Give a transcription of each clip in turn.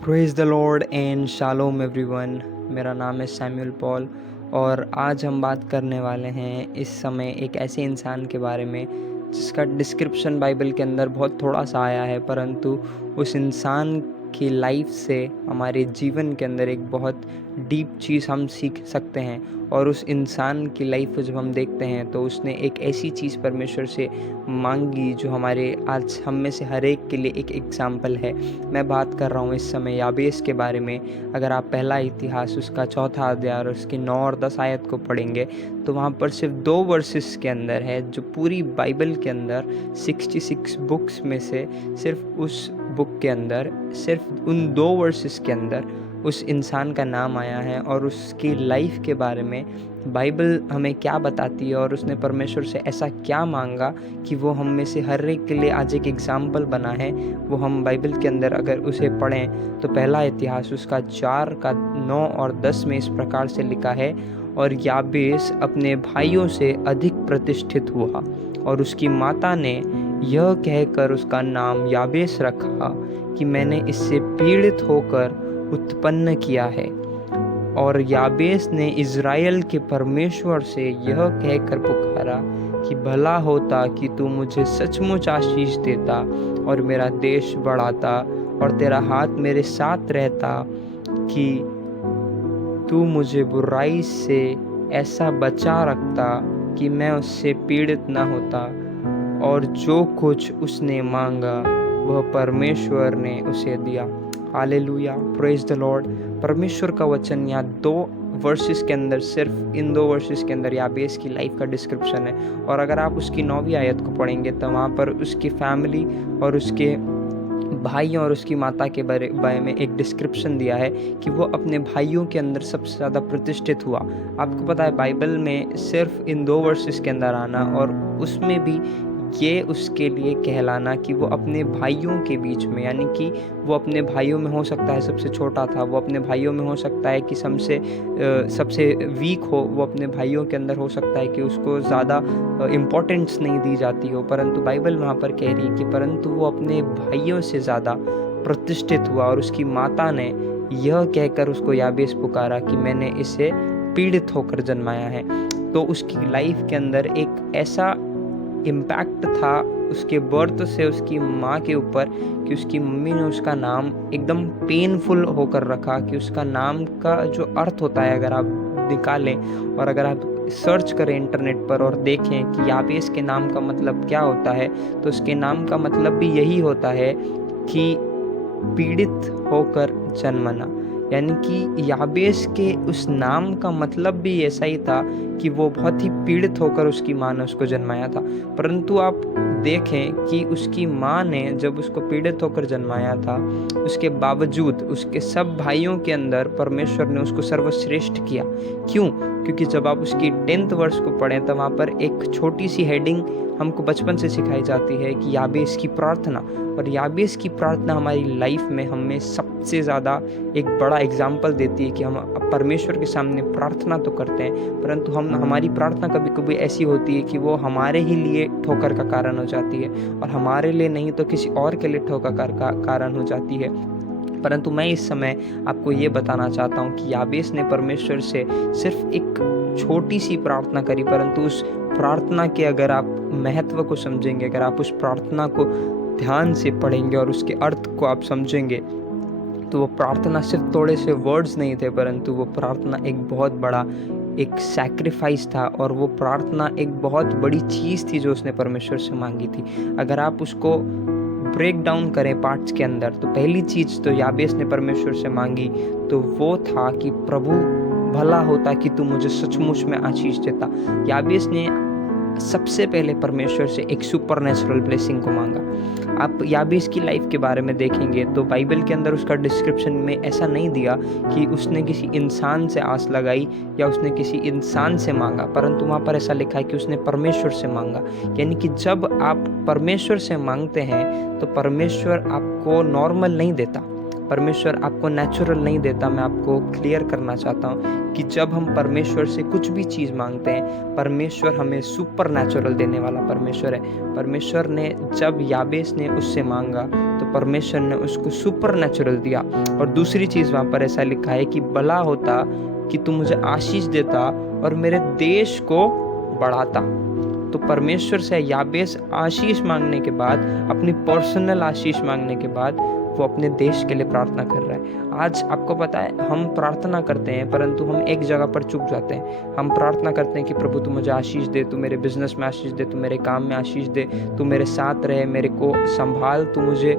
Praise the Lord and shalom everyone. मेरा नाम है सैमुअल पॉल और आज हम बात करने वाले हैं इस समय एक ऐसे इंसान के बारे में जिसका डिस्क्रिप्शन बाइबल के अंदर बहुत थोड़ा सा आया है, परंतु उस इंसान की लाइफ से हमारे जीवन के अंदर एक बहुत डीप चीज़ हम सीख सकते हैं। और उस इंसान की लाइफ को जब हम देखते हैं तो उसने एक ऐसी चीज़ परमेश्वर से मांगी जो हमारे आज हम में से हर एक के लिए एक एग्जाम्पल है। मैं बात कर रहा हूँ इस समय याबेस के बारे में। अगर आप पहला इतिहास उसका 4था अध्याय और उसकी 9 और 10 आयत को पढ़ेंगे तो वहाँ पर सिर्फ 2 वर्सेस के अंदर है, जो पूरी बाइबल के अंदर 66 बुक्स में से सिर्फ उस बुक के अंदर सिर्फ उन 2 वर्सेस के अंदर उस इंसान का नाम आया है और उसकी लाइफ के बारे में बाइबल हमें क्या बताती है और उसने परमेश्वर से ऐसा क्या मांगा कि वो हम में से हर एक के लिए आज एक एग्जाम्पल बना है। वो हम बाइबल के अंदर अगर उसे पढ़ें तो पहला इतिहास उसका 4 का 9 और 10 में इस प्रकार से लिखा है, और याबेस अपने भाइयों से अधिक प्रतिष्ठित हुआ और उसकी माता ने यह कहकर उसका नाम याबेस रखा कि मैंने इससे पीड़ित होकर उत्पन्न किया है। और याबेस ने इज़राइल के परमेश्वर से यह कहकर पुकारा कि भला होता कि तू मुझे सचमुच आशीष देता और मेरा देश बढ़ाता और तेरा हाथ मेरे साथ रहता, कि तू मुझे बुराई से ऐसा बचा रखता कि मैं उससे पीड़ित न होता। और जो कुछ उसने मांगा वह परमेश्वर ने उसे दिया। Hallelujah, praise the Lord. परमेश्वर का वचन यहाँ 2 वर्सेस के अंदर, सिर्फ इन 2 वर्सेस के अंदर याबेस की लाइफ का डिस्क्रिप्शन है। और अगर आप उसकी 9वीं आयत को पढ़ेंगे तो वहाँ पर उसकी फैमिली और उसके भाइयों और उसकी माता के बारे में एक डिस्क्रिप्शन दिया है कि वो अपने भाइयों के अंदर सबसे ज़्यादा प्रतिष्ठित हुआ। आपको पता है बाइबल में सिर्फ इन 2 वर्सेस के अंदर आना और उसमें भी ये उसके लिए कहलाना कि वो अपने भाइयों के बीच में, यानी कि वो अपने भाइयों में हो सकता है सबसे छोटा था, वो अपने भाइयों में हो सकता है कि सबसे वीक हो, वो अपने भाइयों के अंदर हो सकता है कि उसको ज़्यादा इम्पोर्टेंस नहीं दी जाती हो, परंतु बाइबल वहाँ पर कह रही है कि परंतु वो अपने भाइयों से ज़्यादा प्रतिष्ठित हुआ। और उसकी माता ने यह कहकर उसको याबेस पुकारा कि मैंने इसे पीड़ित होकर जन्माया है। तो उसकी लाइफ के अंदर एक ऐसा इम्पैक्ट था उसके बर्थ से उसकी माँ के ऊपर कि उसकी मम्मी ने उसका नाम एकदम पेनफुल होकर रखा, कि उसका नाम का जो अर्थ होता है अगर आप निकालें और अगर आप सर्च करें इंटरनेट पर और देखें कि याबेस के नाम का मतलब क्या होता है, तो उसके नाम का मतलब भी यही होता है कि पीड़ित होकर जन्मना। यानी कि याबेस के उस नाम का मतलब भी ऐसा ही था कि वो बहुत ही पीड़ित होकर उसकी माँ ने उसको जन्माया था। परंतु आप देखें कि उसकी माँ ने जब उसको पीड़ित होकर जन्माया था, उसके बावजूद उसके सब भाइयों के अंदर परमेश्वर ने उसको सर्वश्रेष्ठ किया। क्यों? क्योंकि जब आप उसकी 10th वर्ष को पढ़ें तो वहाँ पर एक छोटी सी हेडिंग हमको बचपन से सिखाई जाती है कि याबेस की प्रार्थना। और याबेस की प्रार्थना हमारी लाइफ में हमें सबसे ज़्यादा एक बड़ा एग्जाम्पल देती है कि हम परमेश्वर के सामने प्रार्थना तो करते हैं, परंतु हमारी प्रार्थना कभी कभी ऐसी होती है कि वो हमारे ही लिए ठोकर का कारण हो जाती है, और हमारे लिए नहीं तो किसी और के लिए ठोकर का कारण हो जाती है। परंतु मैं इस समय आपको ये बताना चाहता हूँ कि याबेस ने परमेश्वर से सिर्फ एक छोटी सी प्रार्थना करी, परंतु उस प्रार्थना के अगर आप महत्व को समझेंगे, अगर आप उस प्रार्थना को ध्यान से पढ़ेंगे और उसके अर्थ को आप समझेंगे, तो वो प्रार्थना सिर्फ थोड़े से वर्ड्स नहीं थे, परंतु वो प्रार्थना एक बहुत बड़ा एक सैक्रिफाइस था, और वो प्रार्थना एक बहुत बड़ी चीज़ थी जो उसने परमेश्वर से मांगी थी। अगर आप उसको ब्रेक डाउन करें पार्ट्स के अंदर, तो पहली चीज़ तो याबेस ने परमेश्वर से मांगी तो वो था कि प्रभु भला होता कि तू मुझे सचमुच में आशीष देता। याबेस ने सबसे पहले परमेश्वर से एक सुपरनेचुरल ब्लेसिंग को मांगा। आप याबेस की लाइफ के बारे में देखेंगे तो बाइबल के अंदर उसका डिस्क्रिप्शन में ऐसा नहीं दिया कि उसने किसी इंसान से आस लगाई या उसने किसी इंसान से मांगा, परंतु वहाँ पर ऐसा लिखा है कि उसने परमेश्वर से मांगा। यानी कि जब आप परमेश्वर से मांगते हैं तो परमेश्वर आपको नॉर्मल नहीं देता, परमेश्वर आपको नेचुरल नहीं देता। मैं आपको क्लियर करना चाहता हूँ कि जब हम परमेश्वर से कुछ भी चीज़ मांगते हैं, परमेश्वर हमें सुपर नेचुरल देने वाला परमेश्वर है। परमेश्वर ने जब याबेस ने उससे मांगा तो परमेश्वर ने उसको सुपरनैचुरल दिया। और दूसरी चीज़ वहाँ पर ऐसा लिखा है कि भला होता कि तू मुझे आशीष देता और मेरे देश को बढ़ाता। तो परमेश्वर से याबेस आशीष मांगने के बाद, अपनी पर्सनल आशीष मांगने के बाद, वो अपने देश के लिए प्रार्थना कर रहा है। आज आपको पता है, हम प्रार्थना करते हैं परंतु हम एक जगह पर चूक जाते हैं। हम प्रार्थना करते हैं कि प्रभु तू मुझे आशीष दे, तू मेरे बिजनेस में आशीष दे, तू मेरे काम में आशीष दे, तू मेरे साथ रहे, मेरे को संभाल, तू मुझे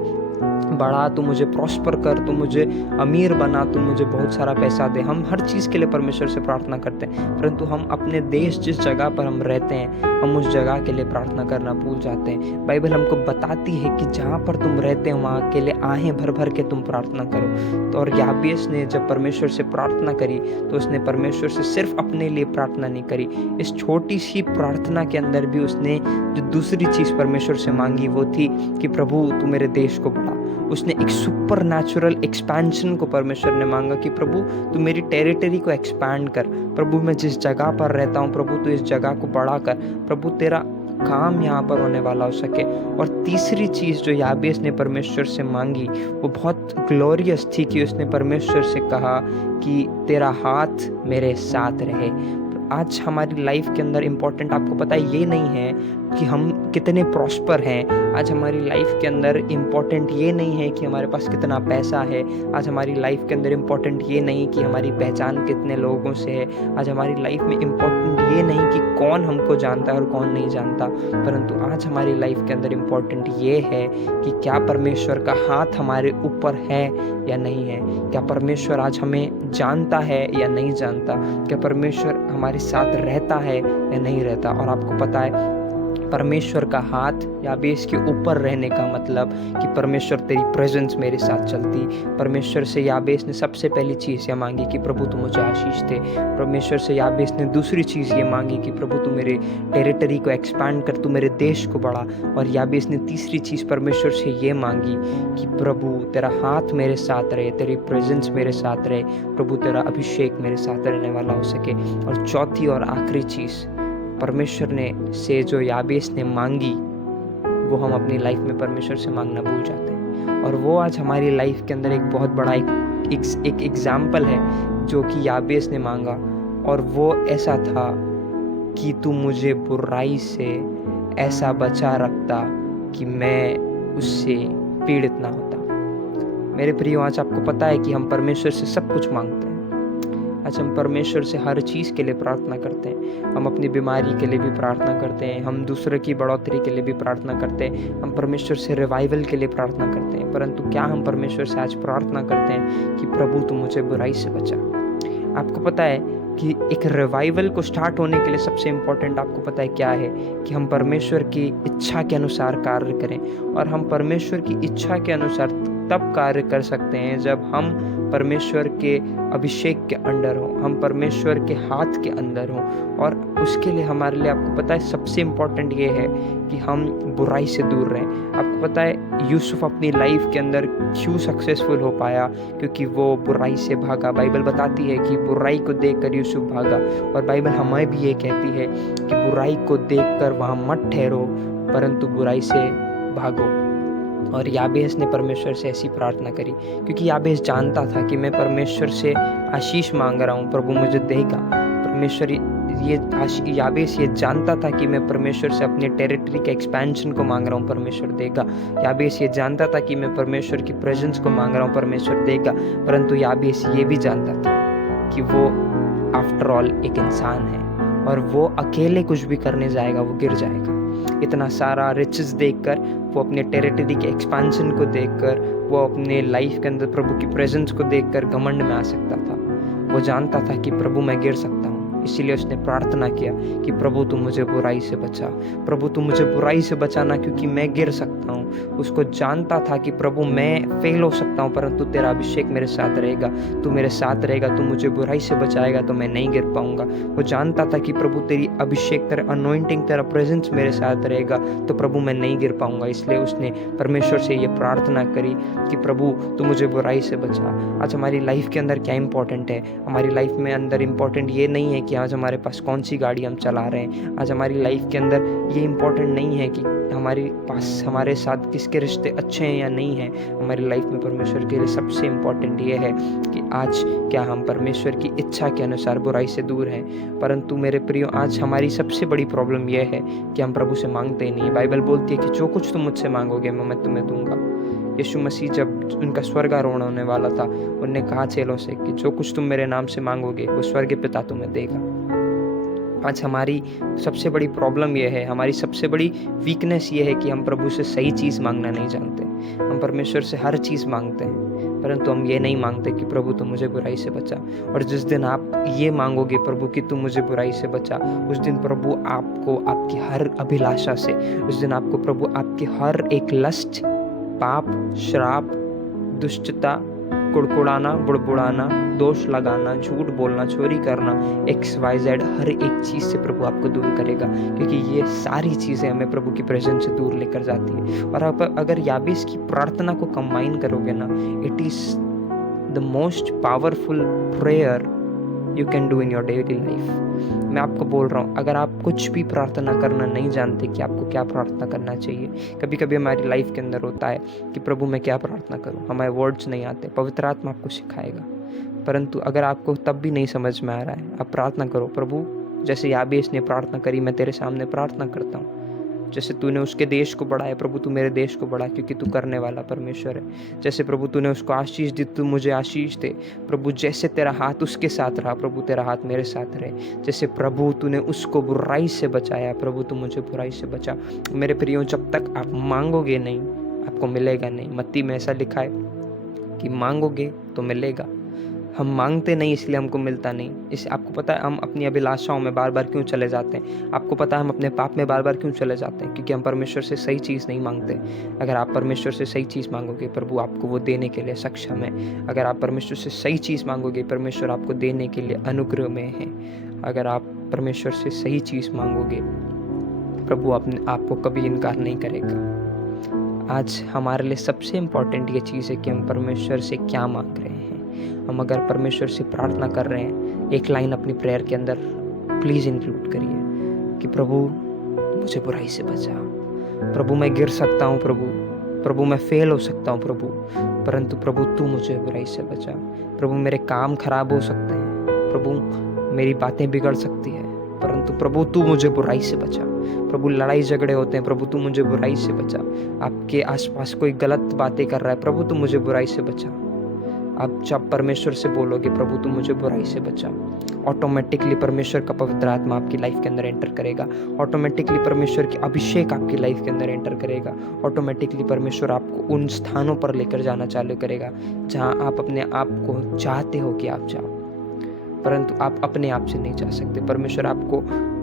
बढ़ा, तू मुझे प्रॉस्पर कर, तू मुझे अमीर बना, तू मुझे बहुत सारा पैसा दे। हम हर चीज़ के लिए परमेश्वर से प्रार्थना करते हैं, परंतु हम अपने देश, जिस जगह पर हम रहते हैं, हम उस जगह के लिए प्रार्थना करना भूल जाते हैं। बाइबल हमको बताती है कि जहाँ पर तुम रहते हो वहाँ के लिए आहें भर भर के तुम प्रार्थना करो। तो और याबेस ने जब परमेश्वर से प्रार्थना करी तो उसने परमेश्वर से सिर्फ अपने लिए प्रार्थना नहीं करी। इस छोटी सी प्रार्थना के अंदर भी उसने जो दूसरी चीज़ परमेश्वर से मांगी वो थी कि प्रभु तू मेरे देश को बढ़ा। उसने एक सुपर नेचुरल एक्सपेंशन को परमेश्वर ने मांगा कि प्रभु तू मेरी टेरिटरी को एक्सपैंड कर। प्रभु मैं जिस जगह पर रहता हूँ, प्रभु तू इस जगह को बढ़ा कर। प्रभु तेरा काम यहाँ पर होने वाला हो सके। और तीसरी चीज़ जो याबेस ने परमेश्वर से मांगी वो बहुत ग्लोरियस थी कि उसने परमेश्वर से कहा कि तेरा हाथ मेरे साथ रहे। आज हमारी लाइफ के अंदर इम्पोर्टेंट, आपको पता है, ये नहीं है कि हम कितने प्रॉस्पर हैं। आज हमारी लाइफ के अंदर इम्पोर्टेंट ये नहीं है कि हमारे पास कितना पैसा है। आज हमारी लाइफ के अंदर इम्पोर्टेंट ये नहीं कि हमारी पहचान कितने लोगों से है। आज हमारी लाइफ में इम्पोर्टेंट ये नहीं कि कौन हमको जानता है और कौन नहीं जानता, परंतु आज हमारी लाइफ के अंदर इम्पोर्टेंट ये है कि क्या परमेश्वर का हाथ हमारे ऊपर है या नहीं है। क्या परमेश्वर आज हमें जानता है या नहीं जानता। क्या परमेश्वर हमारे साथ रहता है या नहीं रहता। और आपको पता है, परमेश्वर का हाथ याबेस के ऊपर रहने का मतलब कि परमेश्वर तेरी प्रेजेंस मेरे साथ चलती। परमेश्वर से याबेस ने सबसे पहली चीज़ ये मांगी कि प्रभु तू मुझे आशीष दे। परमेश्वर से याबेस ने दूसरी चीज़ ये मांगी कि प्रभु तू मेरे टेरिटरी को एक्सपैंड कर, तू मेरे देश को बढ़ा। और याबेस ने तीसरी चीज़ परमेश्वर से ये मांगी कि प्रभु तेरा हाथ मेरे साथ रहे, तेरी प्रेजेंस मेरे साथ रहे, प्रभु तेरा अभिषेक मेरे साथ रहने वाला हो सके। और चौथी और आखिरी चीज़ परमेश्वर ने से जो याबेस ने मांगी वो हम अपनी लाइफ में परमेश्वर से मांगना भूल जाते हैं। और वो आज हमारी लाइफ के अंदर एक बहुत बड़ा एक एग्जाम्पल है जो कि याबेस ने मांगा। और वो ऐसा था कि तू मुझे बुराई से ऐसा बचा रखता कि मैं उससे पीड़ित ना होता। मेरे प्रियो, आज आपको पता है कि हम परमेश्वर से सब कुछ मांगते हैं। आज हम परमेश्वर से हर चीज़ के लिए प्रार्थना करते हैं। हम अपनी बीमारी के लिए भी प्रार्थना करते हैं, हम दूसरों की बढ़ोतरी के लिए भी प्रार्थना करते हैं, हम परमेश्वर से रिवाइवल के लिए प्रार्थना करते हैं। परंतु क्या हम परमेश्वर से आज प्रार्थना करते हैं कि प्रभु तू मुझे बुराई से बचा। आपको पता है कि एक रिवाइवल को स्टार्ट होने के लिए सबसे इम्पोर्टेंट आपको पता है क्या है, कि हम परमेश्वर की इच्छा के अनुसार कार्य करें। और हम परमेश्वर की इच्छा के अनुसार तब कार्य कर सकते हैं जब हम परमेश्वर के अभिषेक के अंडर हों, हम परमेश्वर के हाथ के अंदर हों। और उसके लिए हमारे लिए आपको पता है सबसे इम्पोर्टेंट ये है कि हम बुराई से दूर रहें। आपको पता है यूसुफ अपनी लाइफ के अंदर क्यों सक्सेसफुल हो पाया, क्योंकि वो बुराई से भागा। बाइबल बताती है कि बुराई को देखकर यूसुफ भागा। और बाइबल हमें भी ये कहती है कि बुराई को देखकर वहाँ मत ठहरो परंतु बुराई से भागो। और याबेस ने परमेश्वर से ऐसी प्रार्थना करी क्योंकि याबेस जानता था कि मैं परमेश्वर से आशीष मांग रहा हूँ, प्रभु मुझे देगा। परमेश्वर याबेस ये जानता था कि मैं परमेश्वर से अपने टेरिटरी के एक्सपेंशन को मांग रहा हूँ, परमेश्वर देगा। याबेस ये जानता था कि मैं परमेश्वर की प्रेजेंस को मांग रहा हूँ, परमेश्वर देगा। परंतु याबेस ये भी जानता था कि वो आफ्टर ऑल एक इंसान है और वो अकेले कुछ भी करने जाएगा वो गिर जाएगा। इतना सारा रिचेस देखकर, वो अपने टेरिटरी के एक्सपेंशन को देखकर, वो अपने लाइफ के अंदर प्रभु की प्रेजेंस को देखकर घमंड में आ सकता था। वो जानता था कि प्रभु मैं गिर सकता हूँ, इसीलिए उसने प्रार्थना किया कि प्रभु तू मुझे बुराई से बचा, प्रभु तू मुझे बुराई से बचाना क्योंकि मैं गिर सकता हूँ। उसको जानता था कि प्रभु मैं फेल हो सकता हूँ परंतु तेरा अभिषेक मेरे साथ रहेगा, तू मेरे साथ रहेगा, तू मुझे बुराई से बचाएगा तो मैं नहीं गिर पाऊंगा। वो जानता था कि प्रभु तेरी अभिषेक, तेरा अनॉइंटिंग, तेरा प्रेजेंस मेरे साथ रहेगा तो प्रभु मैं नहीं गिर पाऊंगा। इसलिए उसने परमेश्वर से ये प्रार्थना करी कि प्रभु तू मुझे बुराई से बचा। आज हमारी लाइफ के अंदर क्या इंपॉर्टेंट है? हमारी लाइफ में अंदर इंपॉर्टेंट ये नहीं है कि आज हमारे पास कौन सी गाड़ी हम चला रहे हैं। आज हमारी लाइफ के अंदर ये इंपॉर्टेंट नहीं है कि हमारे पास हमारे साथ किसके रिश्ते अच्छे हैं या नहीं हैं, हमारी लाइफ में परमेश्वर के लिए सबसे इम्पोर्टेंट ये है कि आज क्या हम परमेश्वर की इच्छा के अनुसार बुराई से दूर हैं। परंतु मेरे प्रियो, आज हमारी सबसे बड़ी प्रॉब्लम यह है कि हम प्रभु से मांगते ही नहीं। बाइबल बोलती है कि जो कुछ तुम मुझसे मांगोगे मैं तुम्हें दूंगा। यीशु मसीह जब उनका स्वर्गारोहण होने वाला था, उन्होंने कहा चेलों से कि जो कुछ तुम मेरे नाम से मांगोगे वो स्वर्ग पिता तुम्हें देगा। आज हमारी सबसे बड़ी प्रॉब्लम यह है, हमारी सबसे बड़ी वीकनेस ये है कि हम प्रभु से सही चीज़ मांगना नहीं जानते। हम परमेश्वर से हर चीज़ मांगते हैं, परंतु हम ये नहीं मांगते कि प्रभु तू मुझे बुराई से बचा। और जिस दिन आप ये मांगोगे प्रभु कि तू मुझे बुराई से बचा, उस दिन प्रभु आपको आपकी हर अभिलाषा से, उस दिन आपको प्रभु आपकी हर एक लस्ट, पाप, श्राप, दुष्टता, कुड़कुड़ाना, बुड़बुड़ाना, दोष लगाना, झूठ बोलना, चोरी करना, XYZ हर एक चीज़ से प्रभु आपको दूर करेगा, क्योंकि ये सारी चीज़ें हमें प्रभु की प्रेजेंस से दूर लेकर जाती है। और आप अगर याबीस की प्रार्थना को कंबाइन करोगे ना, it is the most powerful prayer you can do in your daily life. मैं आपको बोल रहा हूँ, अगर आप कुछ भी प्रार्थना करना नहीं जानते कि आपको क्या प्रार्थना करना चाहिए, कभी कभी हमारी लाइफ के अंदर होता है कि प्रभु मैं क्या प्रार्थना करूँ, हमारे वर्ड्स नहीं आते, पवित्र आत्मा आपको सिखाएगा। परंतु अगर आपको तब भी नहीं समझ में आ रहा है, आप प्रार्थना करो, प्रभु जैसे याबेस ने प्रार्थना करी, मैं तेरे सामने प्रार्थना करता हूँ। जैसे तूने उसके देश को बढ़ाया, प्रभु तू मेरे देश को बढ़ा, क्योंकि तू करने वाला परमेश्वर है। जैसे प्रभु तूने उसको आशीष दी, तू मुझे आशीष दे। प्रभु जैसे तेरा हाथ उसके साथ रहा, प्रभु तेरा हाथ मेरे साथ रहे। जैसे प्रभु तूने उसको बुराई से बचाया, प्रभु तू मुझे बुराई से बचा। मेरे प्रियो, जब तक आप मांगोगे नहीं, आपको मिलेगा नहीं। मत्ती में ऐसा लिखा है कि मांगोगे तो मिलेगा। हम मांगते नहीं इसलिए हमको मिलता नहीं। इस आपको पता है हम अपनी अभिलाषाओं में बार बार क्यों चले जाते हैं? आपको पता है हम अपने पाप में बार बार क्यों चले जाते हैं? क्योंकि हम परमेश्वर से सही चीज़ नहीं मांगते। अगर आप परमेश्वर से सही चीज़ मांगोगे, प्रभु आपको वो देने के लिए सक्षम है। अगर आप परमेश्वर से सही चीज़ मांगोगे, परमेश्वर आपको देने के लिए अनुग्रह में है। अगर आप परमेश्वर से सही चीज़ मांगोगे, प्रभु आपको कभी इनकार नहीं करेगा। आज हमारे लिए सबसे इम्पॉर्टेंट ये चीज़ है कि हम परमेश्वर से क्या मांग रहे हैं। हम अगर परमेश्वर से प्रार्थना कर रहे हैं, एक लाइन अपनी प्रेयर के अंदर प्लीज़ इंक्लूड करिए कि प्रभु मुझे बुराई से बचा। प्रभु मैं गिर सकता हूँ, प्रभु मैं फेल हो सकता हूँ प्रभु, परंतु प्रभु तू मुझे बुराई से बचा। प्रभु मेरे काम खराब हो सकते हैं, प्रभु मेरी बातें बिगड़ सकती है, परंतु प्रभु तू मुझे बुराई से बचा। प्रभु लड़ाई झगड़े होते हैं, प्रभु तू मुझे बुराई से बचा। आपके आसपास कोई गलत बातें कर रहा है, प्रभु तू मुझे बुराई से बचा। आप जब परमेश्वर से बोलोगे प्रभु तू मुझे बुराई से बचा, ऑटोमेटिकली परमेश्वर का पवित्र आत्मा आपकी लाइफ के अंदर एंटर करेगा। ऑटोमेटिकली परमेश्वर की अभिषेक आपकी लाइफ के अंदर एंटर करेगा। ऑटोमेटिकली परमेश्वर आपको उन स्थानों पर लेकर जाना चालू करेगा जहां आप अपने आप को चाहते हो कि आप जाओ, परंतु आप अपने आप से नहीं जा सकते। परमेश्वर आपको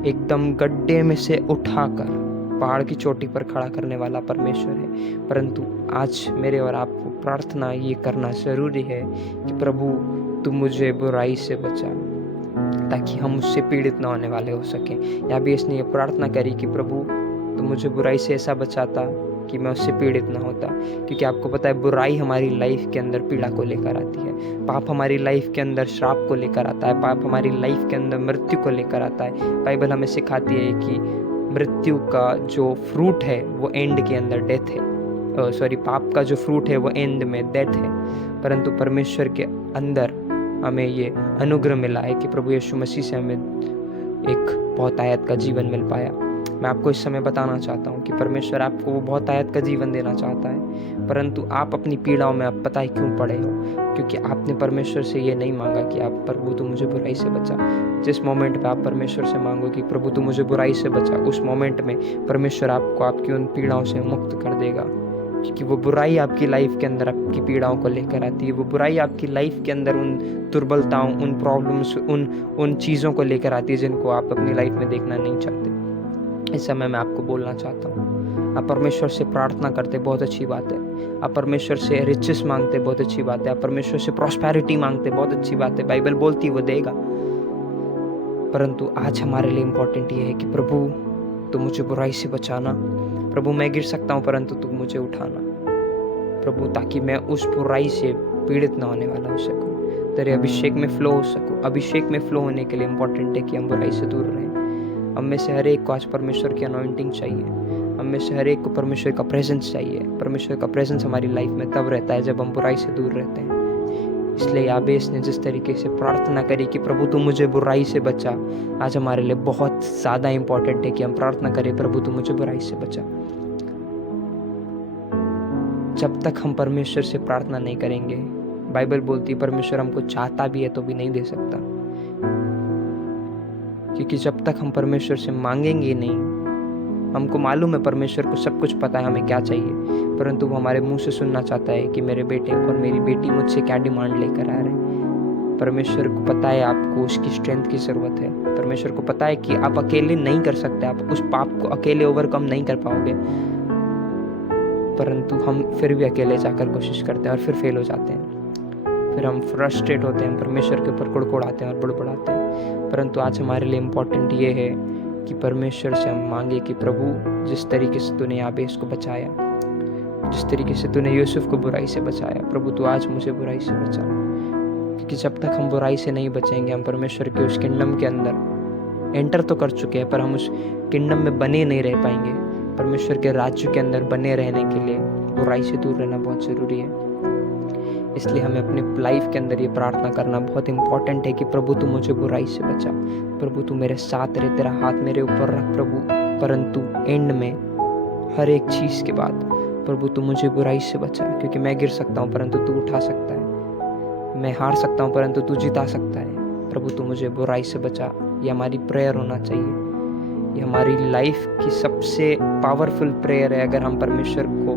एकदम गड्ढे में से उठाकर पहाड़ की चोटी पर खड़ा करने वाला परमेश्वर है। परंतु आज मेरे और आपको प्रार्थना ये करना ज़रूरी है कि प्रभु तू मुझे बुराई से बचा, ताकि हम उससे पीड़ित ना होने वाले हो सकें। या भी इसने ये प्रार्थना करी कि प्रभु तू मुझे बुराई से ऐसा बचाता कि मैं उससे पीड़ित ना होता। क्योंकि आपको पता है बुराई हमारी लाइफ के अंदर पीड़ा को लेकर आती है, पाप हमारी लाइफ के अंदर श्राप को लेकर आता है, पाप हमारी लाइफ के अंदर मृत्यु को लेकर आता है। बाइबल हमें सिखाती है कि मृत्यु का जो फ्रूट है वो एंड के अंदर डेथ है, पाप का जो फ्रूट है वो एंड में डेथ है। परंतु परमेश्वर के अंदर हमें ये अनुग्रह मिला है कि प्रभु यीशु मसीह से हमें एक बहुतायत का जीवन मिल पाया। मैं आपको इस समय बताना चाहता हूँ कि परमेश्वर आपको वो बहुतायत का जीवन देना चाहता है, परंतु आप अपनी पीड़ाओं में आप पता है क्यों पड़े हो? क्योंकि आपने परमेश्वर से ये नहीं मांगा कि आप प्रभु तू मुझे बुराई से बचा। जिस मोमेंट पे आप परमेश्वर से मांगो कि प्रभु तू मुझे बुराई से बचा, उस मोमेंट में परमेश्वर आपको आपकी उन पीड़ाओं से मुक्त कर देगा। क्योंकि वो बुराई आपकी लाइफ के अंदर आपकी पीड़ाओं को लेकर आती है, वो बुराई आपकी लाइफ के अंदर उन दुर्बलताओं, उन प्रॉब्लम्स, उन चीज़ों को लेकर आती है जिनको आप अपनी लाइफ में देखना नहीं चाहते। इस समय मैं आपको बोलना चाहता हूँ, आप परमेश्वर से प्रार्थना करते बहुत अच्छी बात है, आप परमेश्वर से रिचेस मांगते बहुत अच्छी बात है, आप परमेश्वर से प्रॉस्पेरिटी मांगते बहुत अच्छी बात है, बाइबल बोलती है वो देगा। परंतु आज हमारे लिए इम्पोर्टेंट ये है कि प्रभु तू मुझे बुराई से बचाना। प्रभु मैं गिर सकता हूँ परंतु तू मुझे उठाना प्रभु, ताकि मैं उस बुराई से पीड़ित ना होने वाला हो सकूँ, तेरे अभिषेक में फ्लो हो सकूँ। अभिषेक में फ्लो होने के लिए इम्पोर्टेंट है कि हम बुराई से दूर रहें। हम में से हर एक को आज परमेश्वर की अनॉइंटिंग चाहिए, हम में से हर एक को परमेश्वर का प्रेजेंस चाहिए। परमेश्वर का प्रेजेंस हमारी लाइफ में तब रहता है जब हम बुराई से दूर रहते हैं। इसलिए याबेस ने जिस तरीके से प्रार्थना करी कि प्रभु तू मुझे बुराई से बचा, आज हमारे लिए बहुत ज़्यादा इम्पोर्टेंट है कि हम प्रार्थना करें, प्रभु तू मुझे बुराई से बचा। जब तक हम परमेश्वर से प्रार्थना नहीं करेंगे, बाइबल बोलती है परमेश्वर हमको चाहता भी है तो भी नहीं दे सकता, क्योंकि जब तक हम परमेश्वर से मांगेंगे नहीं, हमको मालूम है परमेश्वर को सब कुछ पता है हमें क्या चाहिए, परंतु वो हमारे मुंह से सुनना चाहता है कि मेरे बेटे और मेरी बेटी मुझसे क्या डिमांड लेकर आ रहे हैं। परमेश्वर को पता है आपको उसकी स्ट्रेंथ की ज़रूरत है। परमेश्वर को पता है कि आप अकेले नहीं कर सकते, आप उस पाप को अकेले ओवरकम नहीं कर पाओगे, परंतु हम फिर भी अकेले जाकर कोशिश करते हैं और फिर फेल हो जाते हैं। फिर हम फ्रस्ट्रेट होते हैं, परमेश्वर के ऊपर कुड़कुड़ाते हैं और बुड़बुड़ाते हैं। परंतु आज हमारे लिए इम्पोर्टेंट ये है कि परमेश्वर से हम मांगे कि प्रभु जिस तरीके से तूने याबेस को बचाया, जिस तरीके से तूने यूसुफ को बुराई से बचाया, प्रभु तू आज मुझे बुराई से बचा। क्योंकि जब तक हम बुराई से नहीं बचेंगे, हम परमेश्वर के उस किंगडम के अंदर एंटर तो कर चुके हैं पर हम उस किंगडम में बने नहीं रह पाएंगे। परमेश्वर के राज्य के अंदर बने रहने के लिए बुराई से दूर रहना बहुत ज़रूरी है। इसलिए हमें अपने लाइफ के अंदर ये प्रार्थना करना बहुत इंपॉर्टेंट है कि प्रभु तू मुझे बुराई से बचा, प्रभु तू मेरे साथ रहे, तेरा हाथ मेरे ऊपर रख प्रभु। परंतु एंड में हर एक चीज़ के बाद प्रभु तू मुझे बुराई से बचा, क्योंकि मैं गिर सकता हूँ परंतु तू उठा सकता है, मैं हार सकता हूँ परंतु तू जिता सकता है। प्रभु तू मुझे बुराई से बचा। ये हमारी प्रेयर होना चाहिए। ये हमारी लाइफ की सबसे पावरफुल प्रेयर है अगर हम परमेश्वर को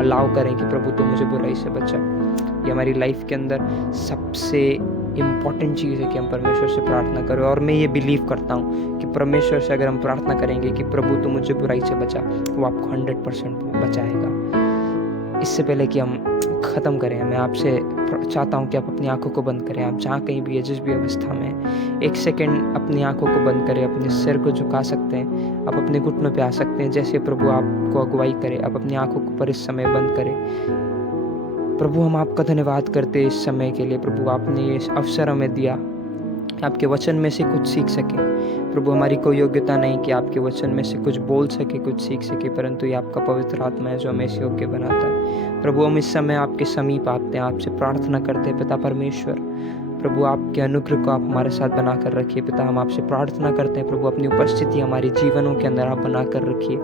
अलाउ करें कि प्रभु तू मुझे बुराई से बचा। ये हमारी लाइफ के अंदर सबसे इम्पॉर्टेंट चीज़ है कि हम परमेश्वर से प्रार्थना करें। और मैं ये बिलीव करता हूँ कि परमेश्वर से अगर हम प्रार्थना करेंगे कि प्रभु तू मुझे बुराई से बचा, वो आपको 100% बचाएगा। इससे पहले कि हम ख़त्म करें, मैं आपसे चाहता हूँ कि आप अपनी आंखों को बंद करें। आप जहाँ कहीं भी है, जिस भी अवस्था में है, 1 सेकेंड अपनी आंखों को बंद करें, अपने सिर को झुका सकते हैं, आप अपने घुटनों पे आ सकते हैं, जैसे प्रभु आपको अगुवाई करे। आप अपनी आंखों को पर इस समय बंद करें। प्रभु हम आपका धन्यवाद करते हैं इस समय के लिए। प्रभु आपने ये अवसर हमें दिया, आपके वचन में से कुछ सीख सके। प्रभु हमारी कोई योग्यता नहीं कि आपके वचन में से कुछ बोल सके, कुछ सीख सके, परंतु ये आपका पवित्र आत्मा है जो हमें इस योग्य बनाता है। प्रभु हम इस समय आपके समीप आते हैं, आपसे प्रार्थना करते हैं पिता परमेश्वर। प्रभु आपके अनुग्रह को आप हमारे साथ बना कर रखिए पिता। हम आपसे प्रार्थना करते हैं प्रभु, अपनी उपस्थिति हमारे जीवनों के अंदर आप बना कर रखिए।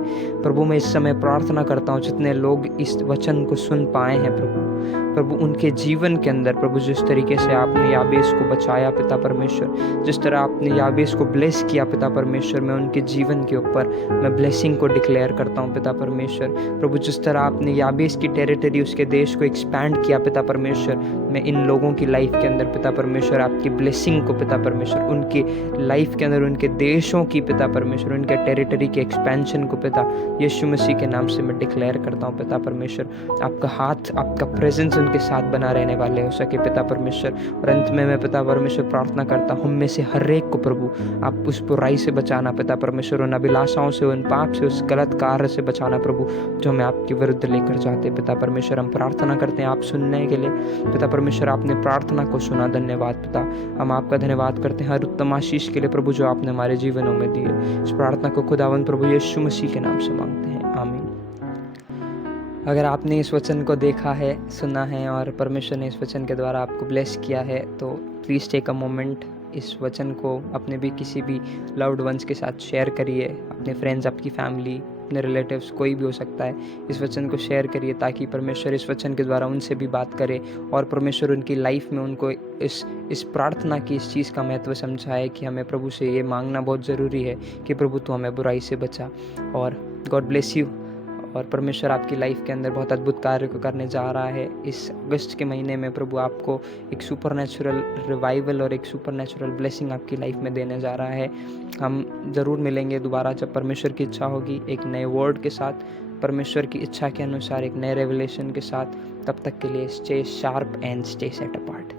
प्रभु मैं इस समय प्रार्थना करता हूँ जितने लोग इस वचन को सुन पाए हैं प्रभु उनके जीवन के अंदर प्रभु जिस तरीके से आपने याबेस को बचाया पिता परमेश्वर, जिस तरह आपने याबेस को ब्लेस किया पिता परमेश्वर, मैं उनके जीवन के ऊपर मैं ब्लेसिंग को डिक्लेयर करता हूँ पिता परमेश्वर। प्रभु जिस तरह आपने याबेस की टेरिटरी, उसके देश को एक्सपैंड किया पिता परमेश्वर, मैं इन लोगों की लाइफ के अंदर पिता परमेश्वर आपकी ब्लेसिंग को पिता परमेश्वर, उनकी लाइफ के अंदर, उनके देशों की पिता परमेश्वर, उनके टेरिटरी के एक्सपेंशन को पिता यीशु मसीह के नाम से मैं डिक्लेयर करता हूँ पिता परमेश्वर। आपका हाथ, आपका प्रेजेंस उनके साथ बना रहने वाले हो सके पिता परमेश्वर। और अंत में मैं पिता परमेश्वर प्रार्थना करता हूँ, हम में से हर एक को प्रभु आप उस बुराई से बचाना पिता परमेश्वर, उन अभिलाषाओं से, उन पाप से, उस गलत कार्य से बचाना प्रभु जो हमें आपके विरुद्ध लेकर जाते पिता परमेश्वर। हम प्रार्थना करते हैं आप सुनने के लिए पिता परमेश्वर, आपने प्रार्थना को सुना, धन्यवाद पिता। हम आपका धन्यवाद करते हैं हर उत्तम आशीष के लिए प्रभु जो आपने हमारे जीवनों में दी है। इस प्रार्थना को खुदावंद प्रभु यीशु मसीह के नाम से मांगते हैं, आमीन। अगर आपने इस वचन को देखा है, सुना है और परमेश्वर ने इस वचन के द्वारा आपको ब्लेस किया है, तो प्लीज़ टेक अ मोमेंट, इस वचन को अपने भी किसी भी लव्ड वंस के साथ शेयर करिए। अपने फ्रेंड्स, आपकी फैमिली, अपने रिलेटिव्स, कोई भी हो सकता है, इस वचन को शेयर करिए ताकि परमेश्वर इस वचन के द्वारा उनसे भी बात करे और परमेश्वर उनकी लाइफ में उनको इस प्रार्थना की इस चीज़ का महत्व समझाए कि हमें प्रभु से ये मांगना बहुत ज़रूरी है कि प्रभु तू हमें बुराई से बचा। और गॉड ब्लेस यू। और परमेश्वर आपकी लाइफ के अंदर बहुत अद्भुत कार्य को करने जा रहा है। इस अगस्त के महीने में प्रभु आपको एक सुपरनैचुरल रिवाइवल और एक सुपरनैचुरल ब्लेसिंग आपकी लाइफ में देने जा रहा है। हम ज़रूर मिलेंगे दोबारा जब परमेश्वर की इच्छा होगी, एक नए वर्ड के साथ, परमेश्वर की इच्छा के अनुसार एक नए रेवलेशन के साथ। तब तक के लिए stay sharp and stay set apart.